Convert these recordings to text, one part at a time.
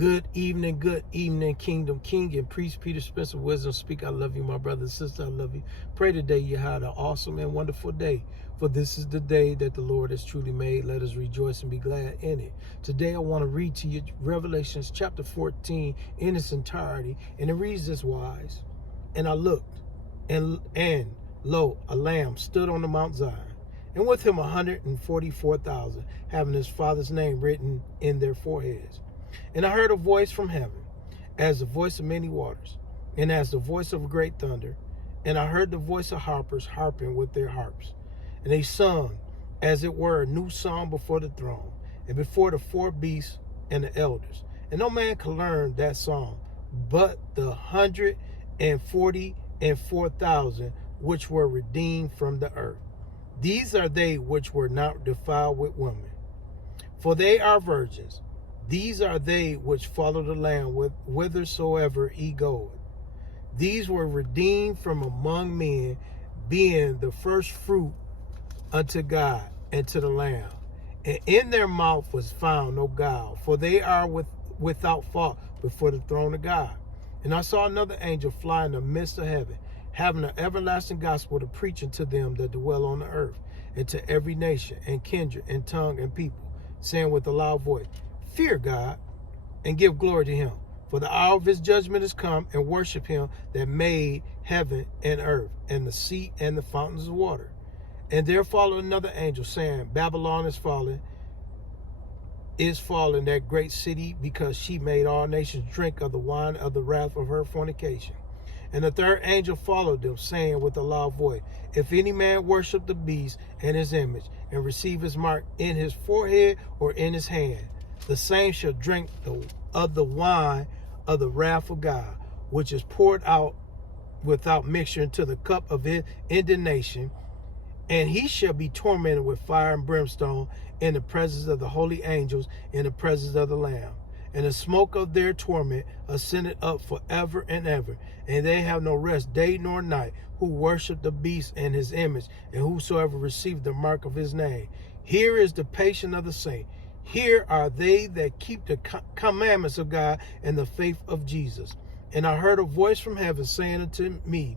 good evening, Kingdom King and Priest Peter Spencer Wisdom Speak. I love you, my brother and sister. I love you. Pray today you had an awesome and wonderful day. For this is the day that the Lord has truly made. Let us rejoice and be glad in it. Today I want to read to you Revelations chapter 14 in its entirety. And it reads this wise. And I looked, and lo, a lamb stood on the Mount Zion, and with him 144,000, having his Father's name written in their foreheads. And I heard a voice from heaven, as the voice of many waters, and as the voice of a great thunder. And I heard the voice of harpers harping with their harps. And they sung, as it were, a new song before the throne, and before the four beasts and the elders. And no man could learn that song, but the 144,000 which were redeemed from the earth. These are they which were not defiled with women, for they are virgins. These are they which follow the Lamb whithersoever he goeth. These were redeemed from among men, being the first fruit unto God and to the Lamb. And in their mouth was found no guile, for they are without fault before the throne of God. And I saw another angel fly in the midst of heaven, having an everlasting gospel to preach unto them that dwell on the earth, and to every nation, and kindred, and tongue, and people, saying with a loud voice, Fear God, and give glory to him, for the hour of his judgment is come, and worship him that made heaven and earth, and the sea, and the fountains of water. And there followed another angel, saying, Babylon is fallen, that great city, because she made all nations drink of the wine of the wrath of her fornication. And the third angel followed them, saying with a loud voice, If any man worship the beast and his image, and receive his mark in his forehead or in his hand, the same shall drink of the wine of the wrath of God, which is poured out without mixture into the cup of his indignation. And he shall be tormented with fire and brimstone in the presence of the holy angels, in the presence of the Lamb. And the smoke of their torment ascended up forever and ever. And they have no rest day nor night, who worship the beast and his image, and whosoever received the mark of his name. Here is the patience of the saint. Here are they that keep the commandments of God and the faith of Jesus. And I heard a voice from heaven saying unto me,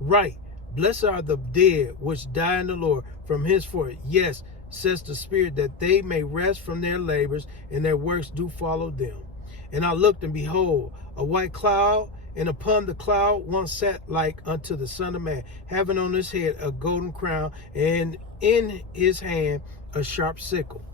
Write, blessed are the dead which die in the Lord from henceforth. Yes, says the Spirit, that they may rest from their labors, and their works do follow them. And I looked, and behold, a white cloud, and upon the cloud one sat like unto the Son of Man, having on his head a golden crown, and in his hand a sharp sickle.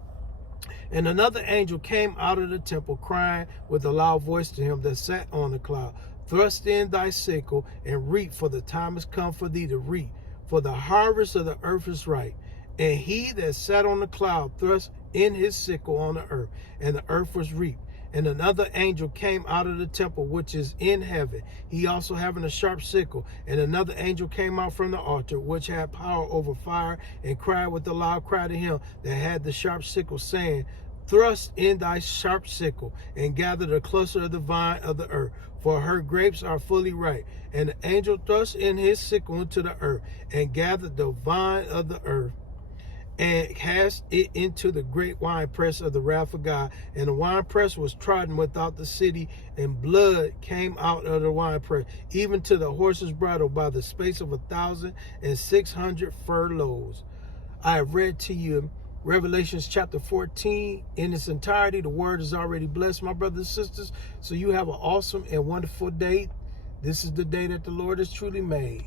And another angel came out of the temple, crying with a loud voice to him that sat on the cloud, Thrust in thy sickle, and reap, for the time is come for thee to reap, for the harvest of the earth is ripe. And he that sat on the cloud thrust in his sickle on the earth, and the earth was reaped. And another angel came out of the temple which is in heaven, he also having a sharp sickle. And another angel came out from the altar, which had power over fire, and cried with a loud cry to him that had the sharp sickle, saying, Thrust in thy sharp sickle, and gather the cluster of the vine of the earth, for her grapes are fully ripe. And the angel thrust in his sickle into the earth, and gathered the vine of the earth, and cast it into the great winepress of the wrath of God. And the winepress was trodden without the city, and blood came out of the winepress, even to the horse's bridle, by the space of 1,600 furlongs. I have read to you Revelations chapter 14 in its entirety. The word is already blessed, my brothers and sisters. So you have an awesome and wonderful day. This is the day that the Lord has truly made.